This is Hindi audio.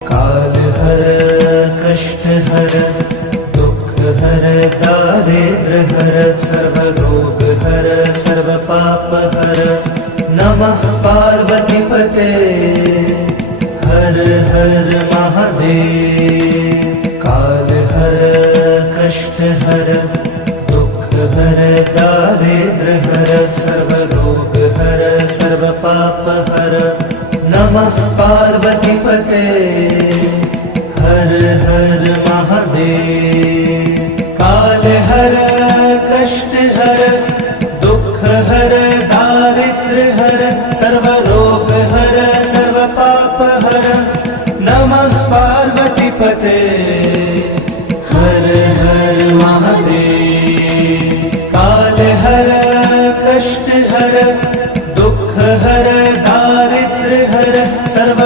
काल हर कष्ट हर दुख हर दारिद्र हर सर्व रोग हर सर्व पाप हर नमः पार्वती पते हर हर महादेव। काल हर कष्ट हर दुख हर दारिद्र हर सर्व रोग हर सर्व पाप हर नमः पार्वती पते हर हर महादेव। काल हर कष्ट हर दुख हर दारिद्र हर सर्व रोग हर सर्व पाप हर नमः पार्वती पते हर हर महादेव। काल हर कष्ट हर दुख हर दारिद्र हर सर्व